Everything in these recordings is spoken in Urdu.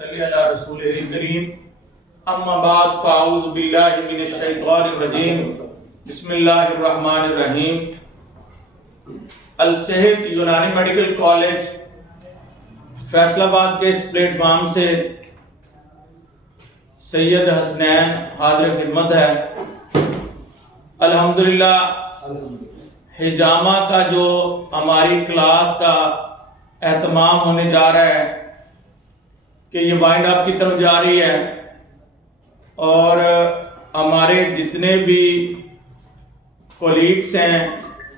صلی علی رسول کریم اما بعد فاعوذ باللہ من الشیطان الرجیم بسم اللہ الرحمن الرحیم۔ الصحت یونانی میڈیکل کالج فیصل آباد کے اس پلیٹ فارم سے سید حسنین حاضر خدمت ہے۔ الحمدللہ حجامہ کا جو ہماری کلاس کا اہتمام ہونے جا رہا ہے کہ یہ وائنڈ اپ کی طرف جا رہی ہے، اور ہمارے جتنے بھی کولیگس ہیں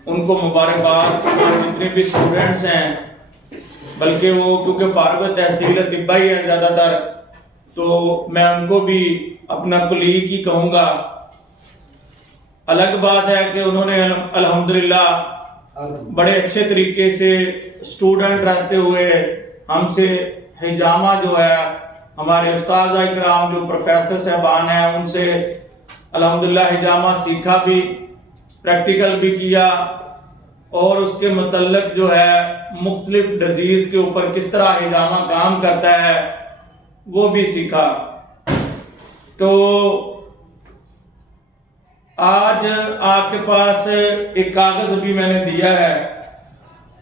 ان کو مبارکباد، جتنے بھی اسٹوڈنٹس ہیں، بلکہ وہ کیونکہ فارغ تحصیل طبہ ہی ہے زیادہ تر، تو میں ان کو بھی اپنا کولیگ ہی کہوں گا۔ الگ بات ہے کہ انہوں نے الحمدللہ بڑے اچھے طریقے سے اسٹوڈنٹ رہتے ہوئے ہم سے حجامہ جو ہے، ہمارے استاد اکرام جو پروفیسر صاحبان ہیں ان سے الحمدللہ حجامہ سیکھا بھی، پریکٹیکل بھی کیا، اور اس کے متعلق جو ہے مختلف ڈیزیز کے اوپر کس طرح حجامہ کام کرتا ہے وہ بھی سیکھا۔ تو آج آپ کے پاس ایک کاغذ بھی میں نے دیا ہے،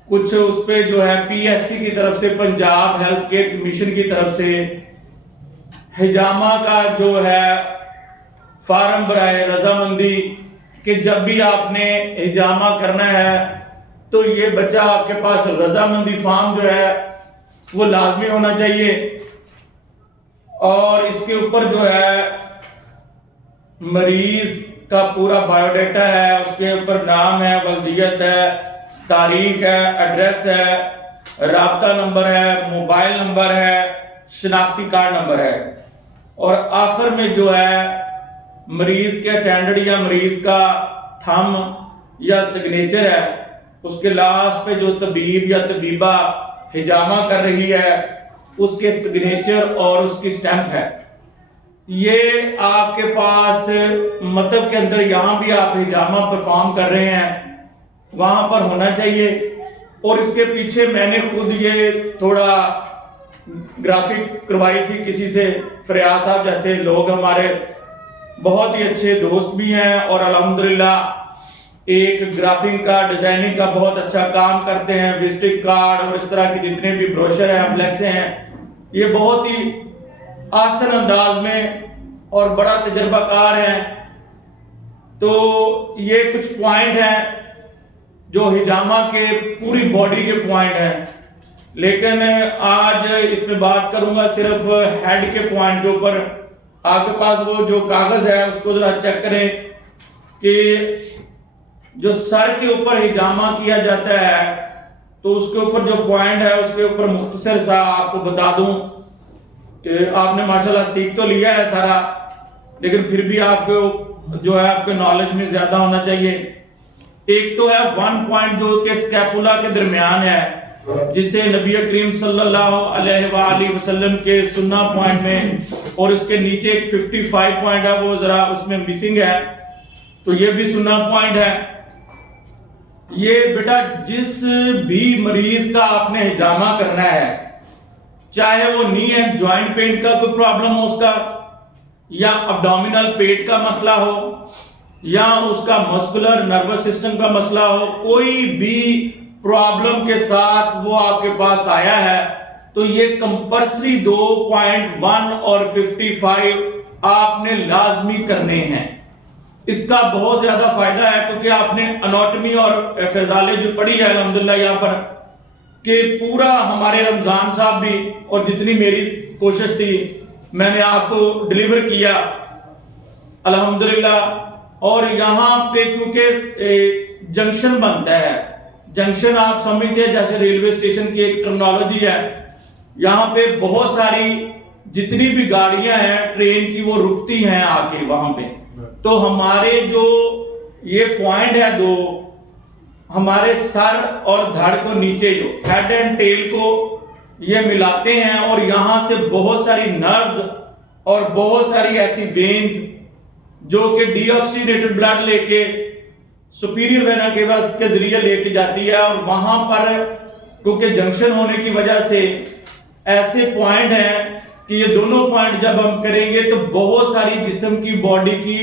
کچھ اس پہ جو ہے پی ایس سی کی طرف سے، پنجاب ہیلتھ کیئر کمیشن کی طرف سے حجامہ کا جو ہے فارم برائے رضامندی، کہ جب بھی آپ نے حجامہ کرنا ہے تو یہ بچہ آپ کے پاس رضامندی فارم جو ہے وہ لازمی ہونا چاہیے، اور اس کے اوپر جو ہے مریض کا پورا بایو ڈیٹا ہے، اس کے اوپر نام ہے، ولدیت ہے، تاریخ ہے، ایڈریس ہے، رابطہ نمبر ہے، موبائل نمبر ہے، شناختی کارڈ نمبر ہے، اور آخر میں جو ہے مریض کے اٹینڈنٹ یا مریض کا تھم یا سگنیچر ہے، اس کے لاسٹ پہ جو طبیب یا طبیبہ حجامہ کر رہی ہے اس کے سگنیچر اور اس کی سٹیمپ ہے۔ یہ آپ کے پاس مطلب کے اندر یہاں بھی آپ حجامہ پرفارم کر رہے ہیں وہاں پر ہونا چاہیے۔ اور اس کے پیچھے میں نے خود یہ تھوڑا گرافک کروائی تھی کسی سے، فریاض صاحب جیسے لوگ ہمارے بہت ہی اچھے دوست بھی ہیں، اور الحمدللہ ایک گرافنگ کا، ڈیزائننگ کا بہت اچھا کام کرتے ہیں، وزٹنگ کارڈ اور اس طرح کی جتنے بھی بروشر ہیں، فلیکس ہیں، یہ بہت ہی آسان انداز میں اور بڑا تجربہ کار ہیں۔ تو یہ کچھ پوائنٹ ہیں جو حجامہ کے پوری باڈی کے پوائنٹ ہیں، لیکن آج اس میں بات کروں گا صرف ہیڈ کے پوائنٹ کے اوپر۔ آپ کے پاس وہ جو کاغذ ہے اس کو ذرا چیک کریں کہ جو سر کے اوپر حجامہ کیا جاتا ہے تو اس کے اوپر جو پوائنٹ ہے اس کے اوپر مختصر سا آپ کو بتا دوں کہ آپ نے ماشاءاللہ سیکھ تو لیا ہے سارا، لیکن پھر بھی آپ کو جو ہے آپ کے نالج میں زیادہ ہونا چاہیے۔ ایک تو ہے 1 پوائنٹ جو کہ سکیپولا کے درمیان ہے، جسے نبی کریم صلی اللہ علیہ وآلہ وسلم کے سنہ پوائنٹ میں، اور اس کے نیچے ایک 55 پوائنٹ ہے وہ ذرا اس میں مسنگ ہے، تو یہ بھی سنہ پوائنٹ ہے۔ یہ بیٹا جس بھی مریض کا آپ نے حجامہ کرنا ہے، چاہے وہ نی اینڈ جوائنٹ پین کا کوئی پرابلم ہو اس کا، یا ابڈومینل پیٹ کا مسئلہ ہو، یا اس کا مسکولر نروس سسٹم کا مسئلہ ہو، کوئی بھی پرابلم کے ساتھ وہ آپ کے پاس آیا ہے تو یہ کمپلسری 2.1 اور 55 آپ نے لازمی کرنے ہیں۔ اس کا بہت زیادہ فائدہ ہے کیونکہ آپ نے اناٹمی اور فزیالوجی پڑھی ہے الحمدللہ یہاں پر، کہ پورا ہمارے رمضان صاحب بھی اور جتنی میری کوشش تھی میں نے آپ کو ڈیلیور کیا الحمدللہ۔ اور یہاں پہ کیونکہ جنکشن بنتا ہے، جنکشن آپ سمجھتے ہیں جیسے ریلوے اسٹیشن کی ایک ٹرمنالوجی ہے، یہاں پہ بہت ساری جتنی بھی گاڑیاں ہیں ٹرین کی وہ رکتی ہیں آ کے وہاں پہ، تو ہمارے جو یہ پوائنٹ ہے دو، ہمارے سر اور دھڑ کو نیچے جو ہیڈ اینڈ ٹیل کو یہ ملاتے ہیں، اور یہاں سے بہت ساری نروز اور بہت ساری ایسی وینز جو کہ ڈی آکسیجنیٹڈ بلڈ لے کے سپیریئر وینا کیوا کے ذریعے لے کے جاتی ہے، اور وہاں پر کیونکہ جنکشن ہونے کی وجہ سے ایسے پوائنٹ ہیں کہ یہ دونوں پوائنٹ جب ہم کریں گے تو بہت ساری جسم کی باڈی کی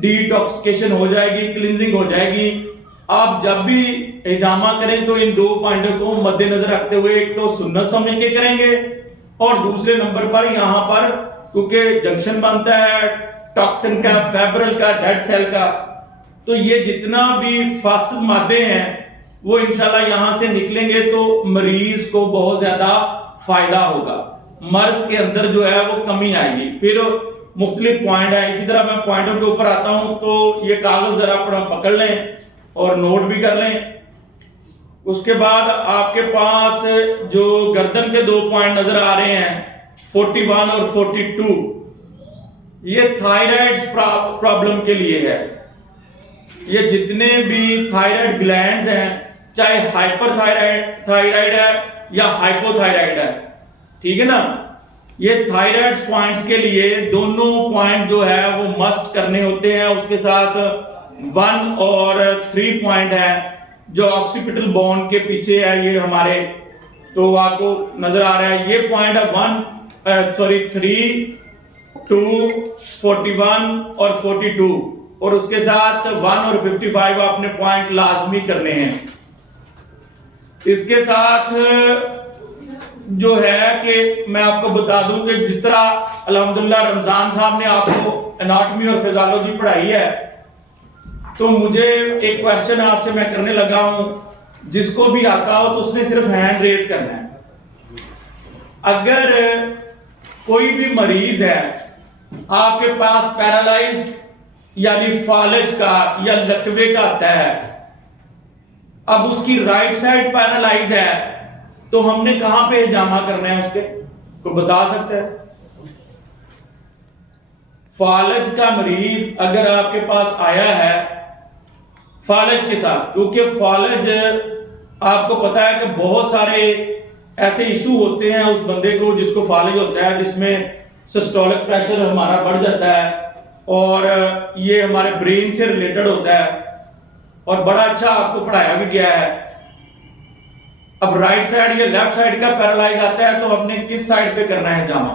ڈیٹاکسیکیشن ہو جائے گی، کلینزنگ ہو جائے گی. آپ جب بھی ہجامہ کریں تو ان دو پوائنٹوں کو مد نظر رکھتے ہوئے ایک تو سنت سمجھ کے کریں گے، اور دوسرے نمبر پر یہاں پر کیونکہ جنکشن بنتا ہے ٹاکسن کا، فیبرل کا، ڈیڈ سیل کا، تو یہ جتنا بھی فاسد مادے ہیں وہ انشاءاللہ یہاں سے نکلیں گے تو مریض کو بہت زیادہ فائدہ ہوگا، مرض کے اندر جو ہے وہ کمی آئے گی. پھر مختلف پوائنٹ ہیں، اسی طرح میں پوائنٹوں کے اوپر آتا ہوں تو یہ کاغذ ذرا پکڑ لیں اور نوٹ بھی کر لیں. اس کے بعد آپ کے پاس جو گردن کے دو پوائنٹ نظر آ رہے ہیں 41 اور 42، یہ تھائرائڈ پرابلم کے لیے ہے. یہ جتنے بھی تھائرائڈ گلینڈز ہیں، چاہے ہائپر تھائرائڈ ہے یا ہائپو تھائرائڈ ہے، ٹھیک ہے نا، یہ تھائرائڈ پوائنٹس کے لیے دونوں پوائنٹ جو ہے وہ مسٹ کرنے ہوتے ہیں. اس کے ساتھ 1 اور 3 پوائنٹ ہے جو آکسیپیٹل بون کے پیچھے ہے، یہ ہمارے تو آپ کو نظر آ رہا ہے. یہ پوائنٹ ہے 3 2 41 اور 42، اور اس کے ساتھ 1 اور 55 آپ نے پوائنٹ لازمی کرنے ہیں. اس کے ساتھ جو ہے کہ میں آپ کو بتا دوں کہ جس طرح الحمدللہ رمضان صاحب نے آپ کو اناٹمی اور فزیالوجی پڑھائی ہے، تو مجھے ایک کویسچن آپ سے میں کرنے لگا ہوں، جس کو بھی آتا ہو تو اس نے صرف ہینڈ ریز کرنا ہے. اگر کوئی بھی مریض ہے آپ کے پاس پیرالائز یعنی فالج کا یا لکوے کا آتا ہے، اب اس کی رائٹ سائڈ پیرالائز ہے تو ہم نے کہاں پہ ہجامہ کرنا ہے؟ اس کے کوئی بتا سکتا ہے؟ فالج کا مریض اگر آپ کے پاس آیا ہے فالج کے ساتھ، کیونکہ فالج آپ کو پتا ہے کہ بہت سارے ایسے ایشو ہوتے ہیں اس بندے کو جس کو فالج ہوتا ہے، جس میں سسٹولک پریشر ہمارا بڑھ جاتا ہے اور یہ ہمارے برین سے ریلیٹڈ ہوتا ہے، اور بڑا اچھا آپ کو پڑھایا بھی گیا ہے. اب رائٹ سائڈ یا لیفٹ سائڈ کا پیرالائز آتا ہے تو ہم نے کس سائڈ پہ کرنا ہے ہجامہ؟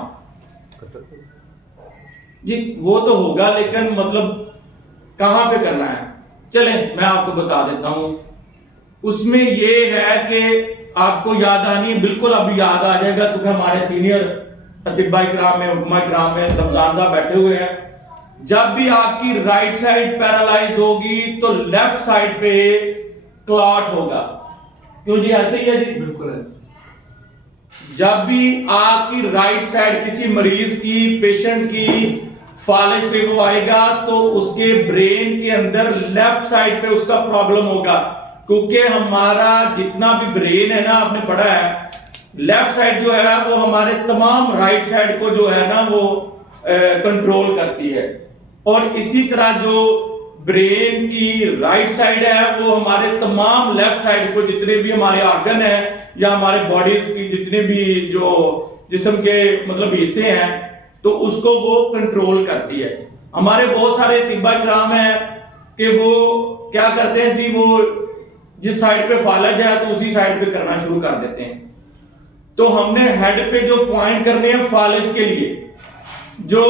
جی وہ تو ہوگا، لیکن مطلب کہاں پہ کرنا ہے؟ چلیں میں آپ کو بتا دیتا ہوں. اس میں یہ ہے کہ آپ کو یاد آنی ہے، بالکل اب یاد آ جائے گا کیونکہ ہمارے سینئر اطباء کرام میں، حکمہ کرام میں رمضان صاحب بیٹھے ہوئے ہیں. جب بھی آپ کی رائٹ سائڈ پیرالائز ہوگی تو لیفٹ سائڈ پہ کلاٹ ہوگا. کیوں جی ایسے ہی ہے جی؟ بالکل ایسے. جب بھی آپ کی رائٹ سائڈ کسی مریض کی، پیشنٹ کی فالج پہ وہ آئے گا تو اس کے برین کے اندر لیفٹ سائڈ پہ اس کا پرابلم ہوگا، کیونکہ ہمارا جتنا بھی برین ہے نا، آپ نے پڑھا ہے لیفٹ سائڈ جو ہے وہ ہمارے تمام رائٹ سائڈ کو جو ہے نا وہ کنٹرول کرتی ہے، اور اسی طرح جو برین کی رائٹ سائڈ ہے وہ ہمارے تمام لیفٹ سائڈ کو، جتنے بھی ہمارے آرگن ہیں یا ہمارے باڈیز کی جتنے بھی جو جسم کے مطلب حصے ہیں تو اس کو وہ کنٹرول کرتی ہے. ہمارے بہت سارے طباء کرام ہیں کہ وہ کیا کرتے ہیں جی، وہ جس سائڈ پہ فالج ہے تو اسی سائڈ پہ کرنا شروع کر دیتے ہیں. تو ہم نے ہیڈ پہ جو پوائنٹ کرنے ہیں فالج کے لیے، جو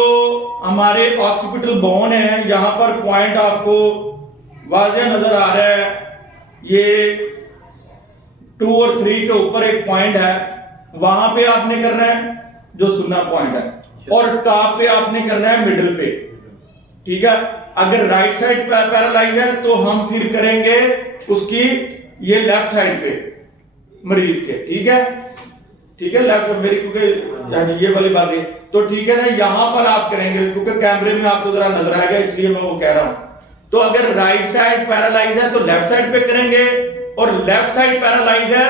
ہمارے آکسیپیٹل بون ہے، یہاں پر پوائنٹ آپ کو واضح نظر آ رہا ہے، یہ 2 اور 3 کے اوپر ایک پوائنٹ ہے، وہاں پہ آپ نے کرنا ہے جو سننا پوائنٹ ہے، اور ٹاپ پہ آپ نے کرنا ہے مڈل پہ. ٹھیک ہے، اگر رائٹ سائڈ پیرالائز ہے تو ہم پھر کریں گے اس کی یہ لیفٹ سائڈ پہ مریض کے. ٹھیک ہے، ٹھیک ہے، لیفٹ میری کیونکہ یعنی یہ والی بات نہیں تو ٹھیک ہے نا، یہاں پر آپ کریں گے کیونکہ کیمرے میں آپ کو ذرا نظر آئے گا اس لیے میں وہ کہہ رہا ہوں. تو اگر رائٹ سائڈ پیرالائز ہے تو لیفٹ سائڈ پہ کریں گے، اور لیفٹ سائڈ پیرالائز ہے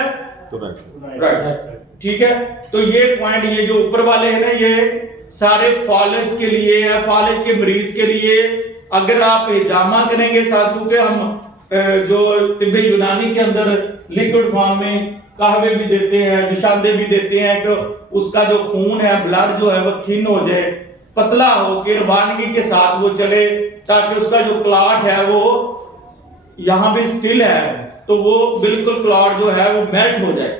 تو رائٹ سائڈ. ٹھیک ہے، تو یہ پوائنٹ یہ جو اوپر والے ہیں نا یہ سارے فالج کے لیے ہے، فالج کے مریض کے لیے. اگر آپ ہجامہ کریں گے ساتھ، کیونکہ ہم جو طب یونانی کے اندر لیکوڈ فارم میں قہوے بھی دیتے ہیں، نشاندے بھی دیتے ہیں کہ اس کا جو خون ہے، بلڈ جو ہے وہ تھن ہو جائے، پتلا ہو کے روانگی کے ساتھ وہ چلے، تاکہ اس کا جو کلاٹ ہے وہ یہاں بھی سٹل ہے تو وہ بالکل کلاٹ جو ہے وہ میلٹ ہو جائے.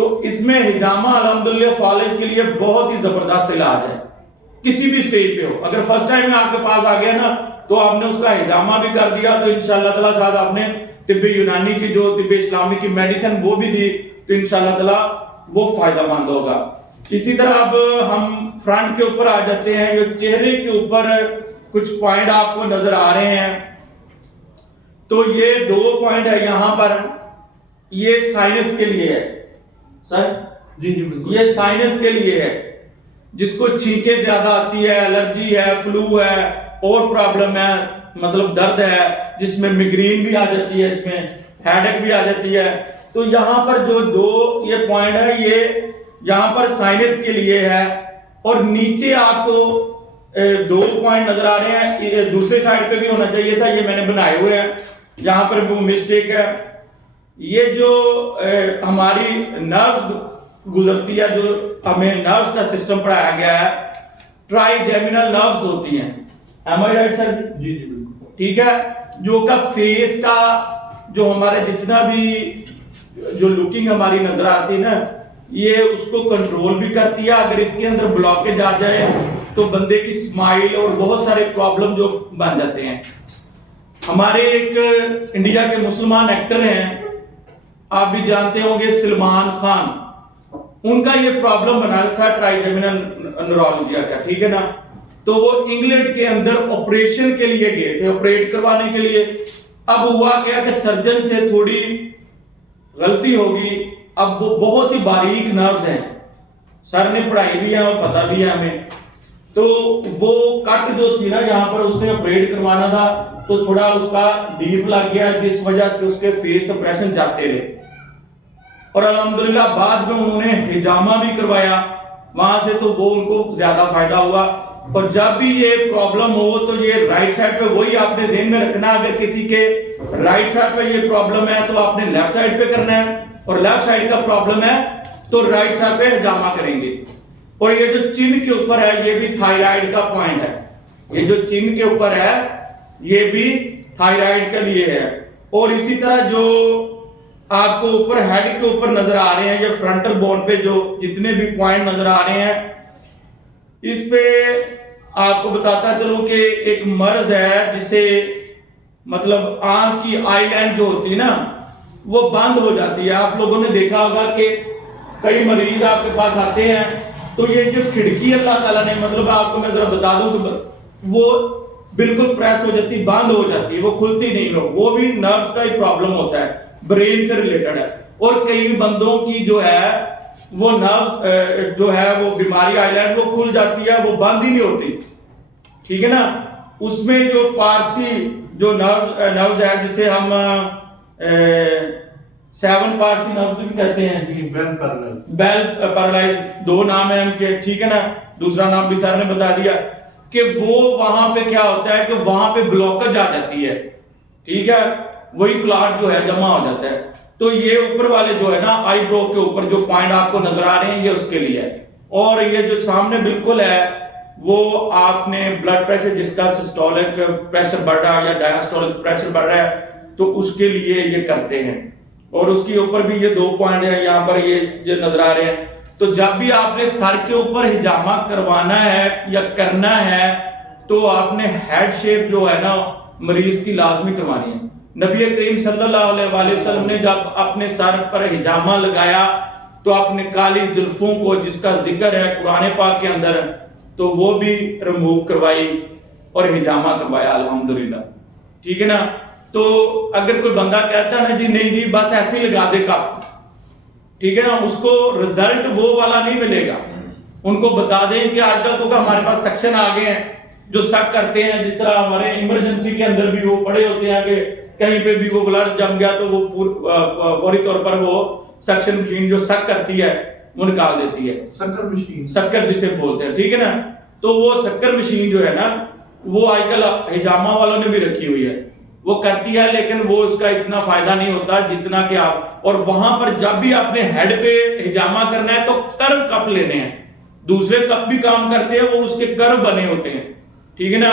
تو اس میں ہجامہ الحمدللہ فالج کے لیے بہت ہی زبردست علاج ہے، کسی بھی سٹیج پہ ہو. اگر فرسٹ ٹائم میں آپ کے پاس آ گیا نا تو آپ نے اس کا ہجامہ بھی کر دیا تو انشاءاللہ تعالیٰ ساتھ آپ نے طب یونانی کی جو طب اسلامی کی میڈیسن وہ بھی دی تو انشاءاللہ تعالیٰ وہ فائدہ مند ہوگا. اسی طرح اب ہم فرنٹ کے اوپر آ جاتے ہیں. جو چہرے کے اوپر کچھ پوائنٹ آپ کو نظر آ رہے ہیں تو یہ 2 پوائنٹ ہے یہاں پر، یہ سائنس کے لیے ہے سر. جی بالکل، یہ سائنس کے لیے ہے، جس کو چھینکیں زیادہ آتی ہے، الرجی ہے، فلو ہے اور پرابلم ہے، مطلب درد ہے، جس میں میگرین بھی آ جاتی ہے، اس میں ہیڈ ایک بھی آ جاتی ہے. تو یہاں پر جو 2 یہ پوائنٹ ہے یہ یہاں پر سائنس کے لیے ہے. اور نیچے آپ کو 2 پوائنٹ نظر آ رہے ہیں، دوسرے سائڈ پہ بھی ہونا چاہیے تھا، یہ میں نے بنائے ہوئے ہیں، یہاں پر وہ مسٹیک ہے. یہ جو ہماری نروز گزرتی ہے، جو ہمیں نروز کا سسٹم پڑھایا گیا ہے، ٹرائی جیمینل نروز ہوتی ہیں. Am I right sir؟ جی بالکل، ٹھیک ہے. جو کا فیس کا جو ہمارے جتنا بھی جو لکنگ ہماری نظر آتی ہے نا، یہ اس کو کنٹرول بھی کرتی ہے. اگر اس کے اندر بلاکیج آ جائے تو بندے کی اسمائل اور بہت سارے پرابلم جو بن جاتے ہیں. ہمارے ایک انڈیا کے مسلمان ایکٹر ہیں، آپ بھی جانتے ہوں گے، سلمان خان. ان کا یہ پرابلم بنا تھا ٹرائیجیمینل نیورالجیا کا، ٹھیک ہے نا. تو وہ انگلینڈ کے اندر آپریشن کے لیے گئے تھے، آپریٹ کروانے کے لیے. اب ہوا کیا کہ سرجن سے تھوڑی غلطی ہوگی. اب وہ بہت ہی باریک نروز ہیں، سر نے پڑھائی بھی ہے اور پتہ بھی ہے ہمیں. تو وہ کٹ جو تھی نا یہاں پر اس نے آپریٹ کروانا تھا تو تھوڑا اس کا ڈیپ لگ گیا، جس وجہ سے اس کے فیس ایکسپریشن جاتے رہے. اور الحمدللہ بعد میں انہوں نے ہجامہ بھی کروایا وہاں سے، تو وہ ان کو زیادہ فائدہ ہوا. اور جب بھی یہ پرابلم ہو تو یہ رائٹ سائڈ پہ، وہی آپ نے ذہن میں رکھنا، اگر کسی کے رائٹ سائڈ پہ یہ پرابلم ہے تو آپ نے لیفٹ سائڈ پہ کرنا ہے، اور لیفٹ سائڈ کا پرابلم ہے تو رائٹ سائڈ پہ ہجامہ کریں گے. اور یہ جو چن کے اوپر ہے یہ بھی تھائرائیڈ کا پوائنٹ ہے، یہ جو چن کے اوپر ہے یہ بھی تھائرائیڈ کے لیے ہے. اور اسی طرح جو آپ کو اوپر ہیڈ کے اوپر نظر آ رہے ہیں، یہ فرنٹل بون پہ جو جتنے بھی پوائنٹ نظر آ رہے ہیں، اس پہ آپ کو بتاتا چلوں کہ ایک مرض ہے جسے مطلب آنکھ کی آئی لائن جو ہوتی ہے نا وہ بند ہو جاتی ہے. آپ لوگوں نے دیکھا ہوگا کہ کئی مریض آپ کے پاس آتے ہیں تو یہ جو کھڑکی اللہ تعالیٰ نے، مطلب آپ کو میں ذرا بتا دوں کہ وہ بالکل پریس ہو جاتی، بند ہو جاتی ہے، وہ کھلتی نہیں. وہ بھی نروز کا ہی پرابلم ہوتا ہے، برین سے ریلیٹڈ ہے. اور کئی بندوں کی جو ہے وہ نرو جو ہے وہ بیماری آئی لائن وہ کھل جاتی ہے، وہ بند ہی نہیں ہوتی، ٹھیک ہے نا. اس میں جو پارسی جو نروز ہے جسے ہم 7 پارسی نروز بھی کہتے ہیں، بیل پیرالائز 2 نام ہیں ان کے، ٹھیک ہے نا. دوسرا نام بھی سر نے بتا دیا کہ وہ وہاں پہ کیا ہوتا ہے کہ وہاں پہ بلاکج آ جاتی ہے، ٹھیک ہے، وہی کلاٹ جو ہے جمع ہو جاتا ہے. تو یہ اوپر والے جو ہے نا آئی برو کے اوپر جو پوائنٹ آپ کو نظر آ رہے ہیں یہ اس کے لیے ہے. اور یہ جو سامنے بالکل ہے وہ آپ نے بلڈ پریشر جس کا سسٹولک پریشر بڑھ رہا ہے یا ڈائسٹولک پریشر بڑھ رہا ہے تو اس کے لیے یہ کرتے ہیں. اور اس کے اوپر بھی یہ 2 پوائنٹ ہیں یہاں پر یہ جو نظر آ رہے ہیں. تو جب بھی آپ نے سر کے اوپر ہجامہ کروانا ہے یا کرنا ہے تو آپ نے ہیڈ شیپ جو ہے نا مریض کی لازمی کروانی ہے. نبی کریم صلی اللہ علیہ وسلم نے جب اپنے سر پر ہجامہ لگایا تو اپنے کالی زلفوں کو جس کا ذکر ہے قرآن پاک کے اندر تو وہ بھی ریموو کروائی اور ہجامہ کروایا الحمدللہ، ٹھیک ہے نا. تو اگر کوئی بندہ کہتا ہے نا جی نہیں جی بس ایسے ہی لگا دے کپ، ٹھیک ہے نا، اس کو رزلٹ وہ والا نہیں ملے گا. ان کو بتا دیں کہ آج کل تو ہمارے پاس سیکشن آ گئے ہیں جو سک کرتے ہیں، جس طرح ہمارے ایمرجنسی کے اندر بھی وہ پڑے ہوتے ہیں کہ کہیں پہ بھی وہ بلڈ جم گیا تو وہ فوری طور پر وہ سکشن مشین جو سک کرتی ہے وہ نکال دیتی ہے، سکر مشین، سکر جسے بولتے ہیں، ٹھیک ہے نا. تو وہ سکر مشین جو ہے نا وہ آج کل ہجامہ والوں نے بھی رکھی ہوئی ہے، وہ کرتی ہے لیکن وہ اس کا اتنا فائدہ نہیں ہوتا جتنا کہ آپ. اور وہاں پر جب بھی آپ نے ہیڈ پہ ہجامہ کرنا ہے تو کرو کپ لینے ہیں، دوسرے کپ بھی کام کرتے ہیں وہ اس کے کرو بنے ہوتے ہیں، ٹھیک ہے نا.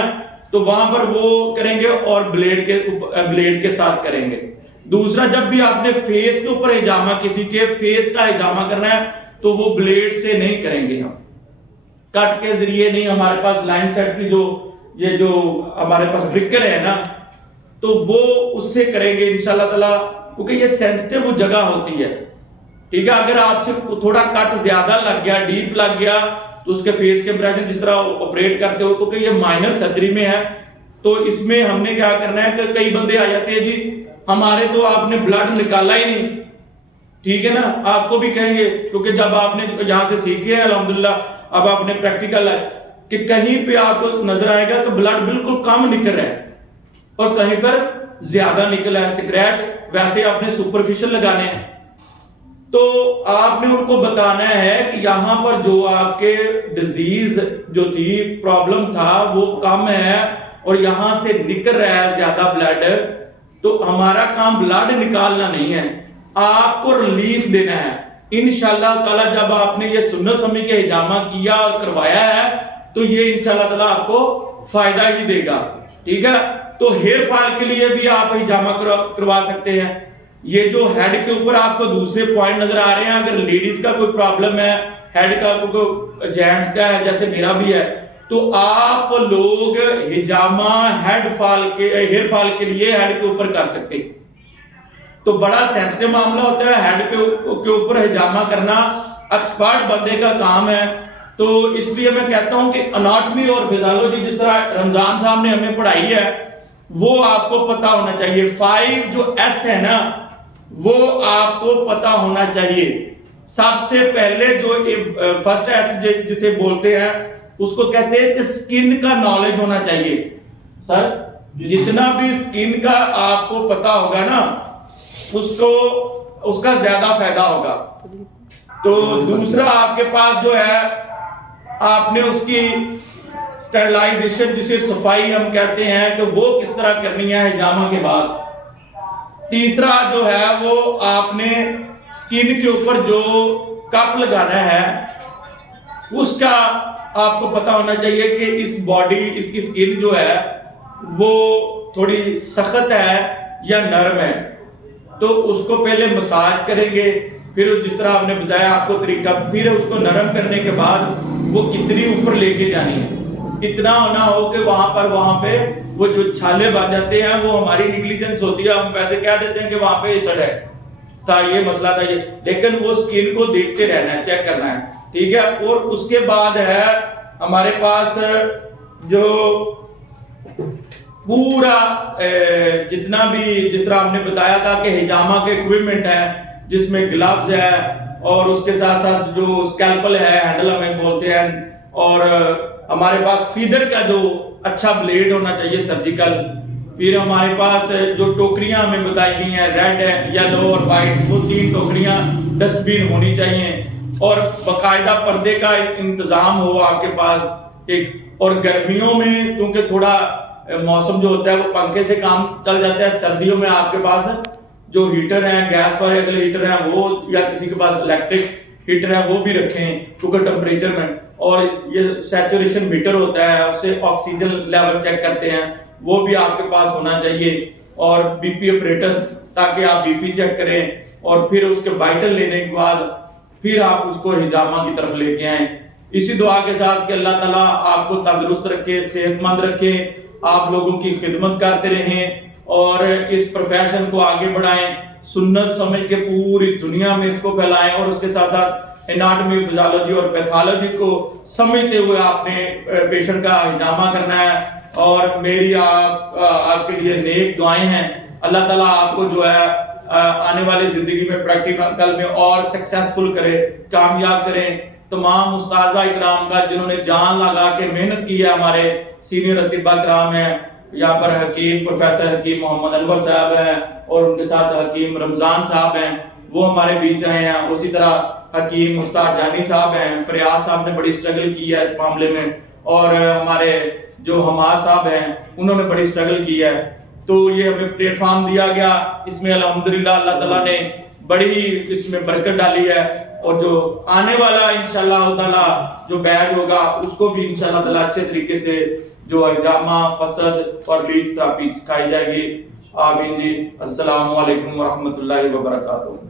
تو وہاں پر وہ کریں گے اور بلیڈ کے ساتھ کریں گے. دوسرا جب بھی آپ نے فیس کے اوپر ہجامہ کسی کے فیس کا ہجامہ کرنا ہے تو وہ بلیڈ سے نہیں کریں گے، ہم کٹ کے ذریعے نہیں، ہمارے پاس لائن سیٹ کی یہ جو ہمارے پاس بریکر ہے نا تو وہ اس سے کریں گے انشاءاللہ تعالی، کیونکہ یہ سینسٹیو وہ جگہ ہوتی ہے، ٹھیک ہے۔ اگر آپ سے تھوڑا کٹ زیادہ لگ گیا، ڈیپ لگ گیا تو اس کے فیس کے امپریشن جس طرح آپریٹ کرتے ہو، کیونکہ یہ مائنر سرجری میں ہے تو اس میں ہم نے کیا کرنا ہے کہ کئی بندے آ جاتے ہیں جی ہمارے تو آپ نے بلڈ نکالا ہی نہیں، ٹھیک ہے نا، آپ کو بھی کہیں گے کیونکہ جب آپ نے یہاں سے سیکھے ہیں الحمدللہ، اب آپ نے پریکٹیکل ہے کہ کہیں پہ آپ کو نظر آئے گا کہ بلڈ بالکل کم نکل رہا ہے اور کہیں پر زیادہ نکل ہے سکریچ، ویسے آپ نے سپرفیشل لگانے ہیں تو آپ نے ان کو بتانا ہے کہ یہاں پر جو آپ کے ڈیزیز جو تھی، پرابلم تھا وہ کم ہے اور یہاں سے نکل رہا ہے زیادہ بلڈ، تو ہمارا کام بلڈ نکالنا نہیں ہے، آپ کو ریلیف دینا ہے۔ انشاءاللہ تعالی جب آپ نے یہ سنت سمی کے ہجامہ کیا اور کروایا ہے تو یہ انشاءاللہ تعالی آپ کو فائدہ ہی دے گا، ٹھیک ہے۔ تو ہیئر فال کے لیے بھی آپ ہجامہ کروا سکتے ہیں۔ یہ جو ہیڈ کے اوپر آپ کو دوسرے پوائنٹ نظر آ رہے ہیں، اگر لیڈیز کا کوئی پرابلم ہے، ہیڈ کا کوئی جینٹس کا ہے جیسے میرا بھی ہے، تو آپ لوگ ہجامہ ہیئر فال کے لیے ہیڈ کے اوپر کر سکتے ہیں۔ تو بڑا سینسٹیو معاملہ ہوتا ہے، ہیڈ کے اوپر ہجامہ کرنا ایکسپرٹ بندے کا کام ہے، تو اس لیے میں کہتا ہوں کہ اناٹمی اور فزیالوجی جس طرح رمضان صاحب نے ہمیں پڑھائی ہے وہ آپ کو پتا ہونا چاہیے، 5 جو ایس ہے نا وہ آپ کو پتا ہونا چاہیے۔ سب سے پہلے جو فرسٹ ایس جسے بولتے ہیں اس کو کہتے ہیں کہ سکن کا نالج ہونا چاہیے۔ سر جتنا بھی سکن کا آپ کو پتا ہوگا نا اس کا زیادہ فائدہ ہوگا۔ تو دوسرا آپ کے پاس جو ہے آپ نے اس کی سٹرلائزیشن جسے صفائی ہم کہتے ہیں کہ وہ کس طرح کرنی ہے ہجامہ کے بعد۔ تیسرا جو ہے وہ آپ نے سکن کے اوپر جو کپ لگانا ہے اس کا آپ کو پتا ہونا چاہیے کہ اس کی سکن جو ہے وہ تھوڑی سخت ہے یا نرم ہے، تو اس کو پہلے مساج کریں گے، پھر جس طرح آپ نے بتایا آپ کو طریقہ، پھر اس کو نرم کرنے کے بعد وہ کتنی اوپر لے کے جانی ہے، اتنا ہونا ہو کہ وہاں پہ وہ جو چھالے بن جاتے ہیں وہ ہماری نیگلیجنس ہوتی ہے، ہم ویسے کہہ دیتے ہیں کہ وہاں پہ سڑ ہے تھا، یہ مسئلہ تھا یہ، لیکن وہ سکن کو دیکھتے رہنا ہے، چیک کرنا ہے، ٹھیک ہے۔ اور اس کے بعد ہے ہمارے پاس جو پورا جتنا بھی جس طرح ہم نے بتایا تھا کہ ہجامہ کے ایکوپمنٹ ہیں جس میں گلوز ہے اور اس کے ساتھ ساتھ جو اسکیلپل ہے، ہینڈل ہمیں بولتے ہیں، اور ہمارے پاس فیدر کا جو اچھا بلیڈ ہونا چاہیے سرجیکل، پھر ہمارے پاس جو ٹوکریاں ہمیں بتائی گئی ہیں ریڈ ہے، یلو اور وائٹ، وہ 3 ٹوکریاں ڈسٹ بین ہونی چاہیے، اور باقاعدہ پردے کا انتظام ہو آپ کے پاس ایک۔ اور گرمیوں میں کیونکہ تھوڑا موسم جو ہوتا ہے وہ پنکھے سے کام چل جاتا ہے، سردیوں میں آپ کے پاس جو ہیٹر ہیں، گیس والے اگلے ہیٹر ہیں وہ، یا کسی کے پاس الیکٹرک ہیٹر ہے وہ بھی رکھیں کیونکہ ٹمپریچر میں، اور یہ سیچوریشن میٹر ہوتا ہے اس سے آکسیجن لیول چیک کرتے ہیں وہ بھی آپ کے پاس ہونا چاہیے، اور بی پی اپریٹس تاکہ آپ بی پی چیک کریں، اور پھر اس کے وائٹل لینے کے بعد پھر آپ اس کو ہجامہ کی طرف لے کے آئیں، اسی دعا کے ساتھ کہ اللہ تعالیٰ آپ کو تندرست رکھے، صحت مند رکھے، آپ لوگوں کی خدمت کرتے رہیں اور اس پروفیشن کو آگے بڑھائیں، سنت سمجھ کے پوری دنیا میں اس کو پھیلائیں، اور اس کے ساتھ ساتھ اناٹمی، فزیالوجی اور پیتھالوجی کو سمجھتے ہوئے آپ نے پیشنٹ کا ہجامہ کرنا ہے۔ اور میری آپ کے لیے نیک دعائیں ہیں، اللہ تعالیٰ آپ کو جو ہے آنے والی زندگی میں پریکٹیکل میں اور سکسیسفل کرے، کامیاب کریں۔ تمام استاذہ اکرام کا جنہوں نے جان لگا کے محنت کی ہے، ہمارے سینئر اطباء کرام ہیں، یہاں پر حکیم پروفیسر حکیم محمد انور صاحب ہیں اور ان کے ساتھ حکیم رمضان صاحب ہیں، وہ ہمارے بیچ آئے ہیں، اسی طرح حکیم استاد جانی صاحب ہیں، فریاض صاحب نے بڑی سٹرگل کی ہے اس معاملے میں، اور ہمارے جو حماد صاحب ہیں انہوں نے بڑی سٹرگل کی ہے۔ تو یہ ہمیں پلیٹ فارم دیا گیا، اس میں الحمدللہ اللہ تعالیٰ نے بڑی اس میں برکت ڈالی ہے، اور جو آنے والا انشاءاللہ تعالیٰ جو بیچ ہوگا اس کو بھی انشاءاللہ تعالیٰ اچھے طریقے سے جو ہجامہ، فسد اور بلیچ تھراپی سکھائی جائے گی۔ آمین جی. السلام علیکم ورحمۃ اللہ وبرکاتہ.